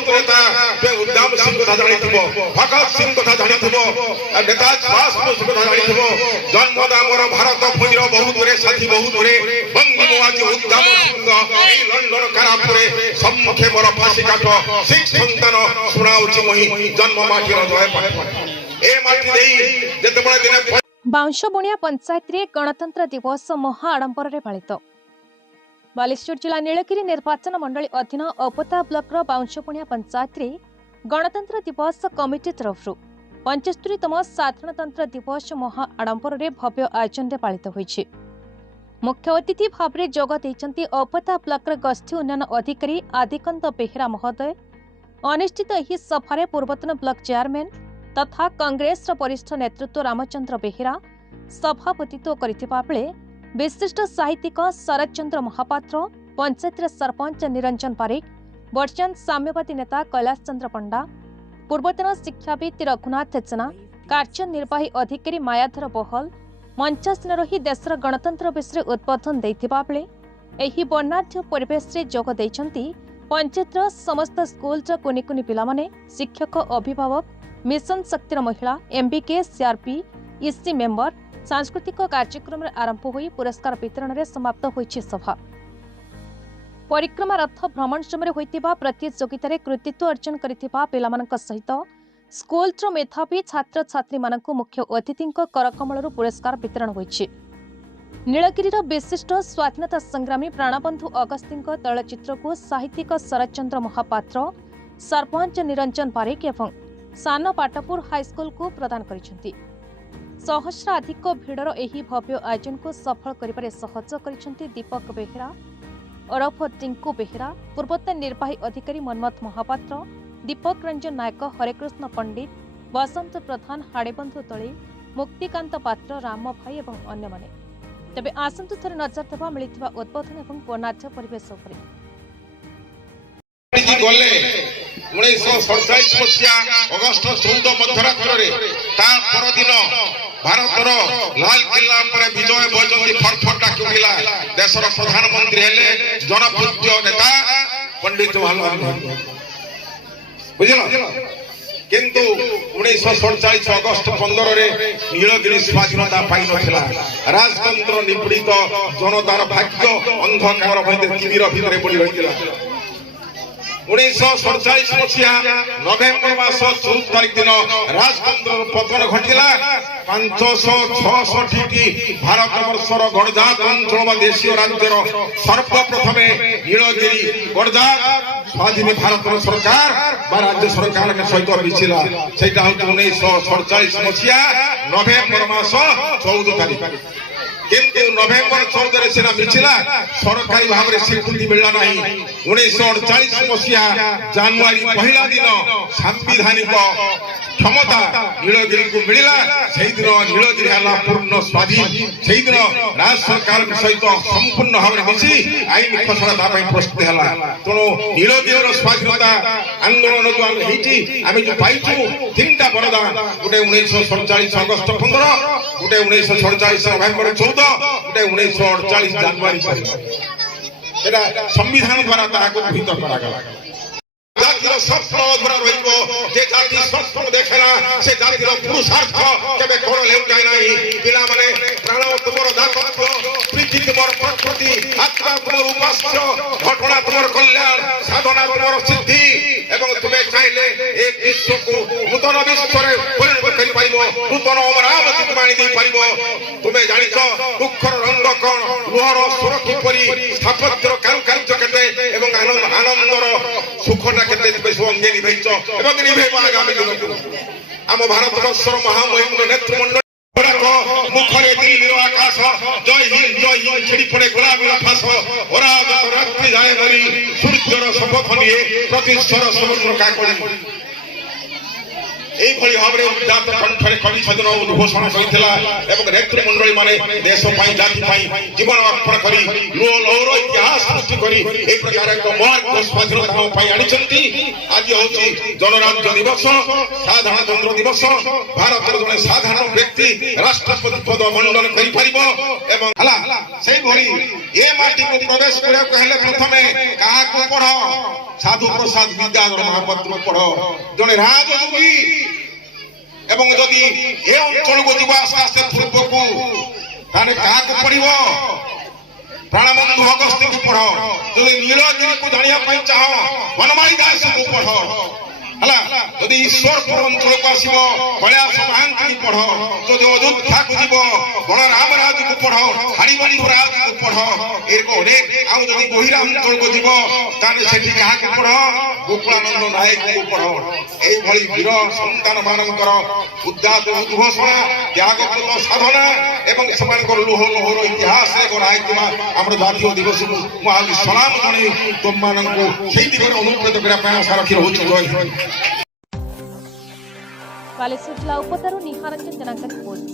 बहुत नेता उद्दाम सिंह कथा जानिथिबो भगत सिंह कथा जानिथिबो नेता सुभाष बोस कथा जानिथिबो जन्मदामर भारत भूमिर बहुत दूरे साथी बहुत दूरे बंगबंधु आज उद्दाम सिंह এই লন্ডন কারাপুরে সম্মুখে মোর ফাঁসি কাঠ শিখ সন্তান শুনাউছি মহি জন্ম মাটির জয় পাঠ এ মাটি দেই যেতেବେଳେ দিনে बाउंशबुणिया पंचायत रे गणतंत्र दिवस महा आडंबर रे पालित बालेश्वर जिला नीलगिरी निर्वाचन मंडली अधीन औपता ब्लॉक रो बाउंशबुणिया पंचायत रे गणतंत्र दिवस कमिटी तरफ 75तम साधारणतंत्र दिवस महा आडंबर रे भव्य आयोजन रे पालित होईछि। मुख्य अतिथि भाव रे जोग दैछन्ति औपता ब्लॉक रे गस्ती उन्नयन अधिकारी आदिकांत बेहेरा महोदय। अनुष्ठित एही सभारे पूर्वतन ब्लॉक चेयरमैन तथा कांग्रेस वरिष्ठ नेतृत्व रामचंद्र बेहेरा सभापतित्व करथिबा बेले विशिष्ट साहित्यिक शरद चंद्र महापात्र पंचायत सरपंच निरंजन पारिक वर्षन साम्यवादी नेता कैलाश चंद्र पंडा पूर्वतन शिक्षाविद रघुनाथ जेना कार्यनिर्वाही अधिकारी मायाधर बहल मंचासीन रही देशर गणतंत्र विषय उद्बोधन देथिबा बेले एही वर्णाढ्य परिवेश रे जोग दैछन्ति पंचायतर समस्त स्कूल कुनि कुनि पिलामाने शिक्षक अभिभावक मिशन शक्तिर महिला एमबीके सीआरपी ईसी मेंबर सांस्कृतिक कार्यक्रम आरंभ होई पुरस्कार वितरण में समाप्त होईछि। सभा परिक्रमा रथ भ्रमण समय होइतिबा प्रतियोगिता रे कृतित्व अर्जन करितिबा पिलामानक सहित स्कूल मेधावी छात्र छात्री मानक मुख्य अतिथि करकमल पुरस्कार वितरण होईछि। नीलगिरी विशिष्ट स्वाधीनता संग्रामी प्राणबंधु अगस्ती तैलचित्र को साहित्यिक शरद चंद्र महापात्र सरपंच निरंजन पारिक एवं सान पाटपुर हाईस्कल को प्रदान करिसेंति। सहस्राधिक भिड़र एही भव्य आयोजन को सफल करिबारे सहयोग करिसेंति दीपक बेहेरा ओरफ टिंकू बेहेरा पूर्वतन निर्वाही अधिकारी मनमथ महापात्र दीपक रंजन नायक हरेकृष्ण पंडित बसंत प्रधान हाड़ेबंधु तली मुक्तिकांत पात्र राम भाई और अन्य माने। तेबे आसंतु थरे नजर देबा मिलिथिबा उद्बोधन और वर्णाढ्य परिवेश उपरे 1947 मसीहा अगस्ट 14 मध्यरात्रि दिन भारतर लाल किला पर विजय बजंती फटफट डाकी उठिला देशर प्रधानमंत्री हेले जनपूज्य नेता पंडित जवाहरलाल नेहरू बुझिल किंतु 1947 अगस्ट 15 रे नीलगिरी स्वाधीनता पाई नथिला राजतंत्र निपीड़ित जनतार भाग्य अंधकार टीवीर भितर पड़ी रहितिला 1947 मसीहा नवेम्बर मास 14 तारिख दिन राजतंत्र पतन घटिला 566 भारत वर्षर गणजात अंचल व देशीय राज्यर सर्वप्रथमे नीलगिरी गणजात स्वाधीन भारत सरकार राज्य सरकार के सहित मिशिला सेटा 1947 मसीहा नवेम्बर मास 14 तारिख किंतु नवेम्बर 14 रे सेना मिचिला सरकारी भाव रे स्वीकृति मिलला नहीं 1948 मसीहा जनवरी पहला दिन संवैधानिक क्षमता नीलगिरी को मिलला सेही दिन नीलगिरी हला पूर्ण स्वाधीन सेही दिन राज्य सरकार के सहित संपूर्ण भाव रे मिसी आईन खसड़ा पई प्रस्तुत हला तनो नीलगिरी रो स्वाधीनता आंदोलन जो हम हेची आमे जो पाइछु तीनटा वरदान गुटे 1947 अगस्त 15 गुटे 1947 नवेम्बर 14 गुटे 1948 जनवरी 15 एटा संविधान द्वारा ताको भीतर करा गला जातिर स्वप्न अधूरा रहिबो जे जाति स्वप्न देखेला से जातिर पुरुषार्थ केबे कोन लेउटाय नाही पिला माने प्राण तुमर दातत्व प्रीति तुमर प्रकृति आत्मा तुमर उपास्य घटना तुमर कल्याण साधना तुमर सिद्धि एवं तुमे चाहिले एक विश्व को नूतन विश्व रे परिणत करि पाइबो नूतन अमरावती तुमानी दे पाइबो तुमे जानिछो दुखर रंग कोन लोहर सुरक्षित परि स्थापत्यर कारुकार्य केते एवं आनंदर सुखना केते अंगे निभैछ एवं निभैब आगामी दिन आम भारत वर्षर महामहिम नेतृमंडल मुखरे दिल्लीर आकाश जय हिंद छिड़ी पड़े गुलाबीर फास ओराज रात्रि जाए मरी सूर्यर शपथ निये प्रतिस्वर समुद्र काकड़ी এইভাবে ভাবে উদ্যাত কণ্ঠরে কবি সদন উদ্ঘোষণা করিଥିଲା এবং নেতৃমণ্ডলী মানে দেশ পাই জাতি পাই জীবন অর্পণ করি লৌহ লৌহর ইতিহাস সৃষ্টি করি এই প্রকার এক মার্গ স্বাধীনতা পাই আনিଛନ୍ତି আজ হচ্ছে গণরাজ্য দিবস সাধারণতন্ত্র দিবস ভারতের জনে সাধারণ ব্যক্তি রাষ্ট্রপতি পদ মণ্ডন করিপারিব এবং হলা সেইভাবে এ মাটিକୁ প্রবেশ କରିବାକୁ ହେଲେ প্রথমে কাহাକୁ পড় সাধু প্রসাদ বিদ্যাধর মহাপাত্র পড় জনে রাজযোগী এবং যদি এ অঞ্চলକୁ ଯିବ ଆସ୍ତେ ଆସ୍ତେ ପୂର୍ବକୁ ତାହେଲେ କାହାକୁ ପଡିବ ପ୍ରାଣବନ୍ଧୁ ଅଗସ୍ତ୍ୟଙ୍କୁ ପଢ ଯଦି ନୀଳଗିରିକୁ ଜାଣିବା ପାଇଁ ଚାହ ବନମାଳୀ ଦାସଙ୍କୁ ପଢ ହେଲା ଯଦି ଈଶ୍ୱରପୁର ଅଞ୍ଚଳକୁ ଆସିବ କୈଳାସ ମହାନ୍ତିଙ୍କୁ ପଢ ଯଦି ଅଯୋଧ୍ୟାକୁ ଯିବ ବଳରାମ ରାଜକୁ ପଢ ହାଡ଼ିବନ୍ଧୁ ରାଜକୁ ପଢ ଏରକ ଅନେକ ଆଉ ଯଦି ଗହିରା ଅଞ୍ଚଳକୁ ଯିବ ତାହେଲେ ସେଠି କାହାକୁ ପଢ ଗୋକୁଳାନନ୍ଦ ନାୟକଙ୍କୁ ପଢ এইভাবে বীর সন্তান মানଙ୍କର উদ্যাত উদ্ঘোষণা ত্যাগপূর্ণ সাধনা এবং সেମାନଙ୍କର লৌহ লৌহର ଇତିହାସରେ ଗଢ଼ାହେଇଥିବା ଆମର ଜାତୀୟ ଦିବସକୁ ମୁଁ ଆଜି ସଲାମ ଜଣାଇ ତୁମମାନଙ୍କୁ ସେଇ ଦିଗରେ ଅନୁପ୍ରେରିତ କରିବା ପାଇଁ ଆଶା ରଖି ରହୁଛି ଜୟ ହିନ୍ଦ। ବାଲେଶ୍ୱର ଜିଲ୍ଲା ଉପତାରୁ ନିହାରଞ୍ଜନ ଜେନାଙ୍କ ରିପୋର୍ଟ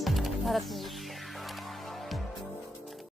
ଭାରତ ନ୍ୟୁଜ୍।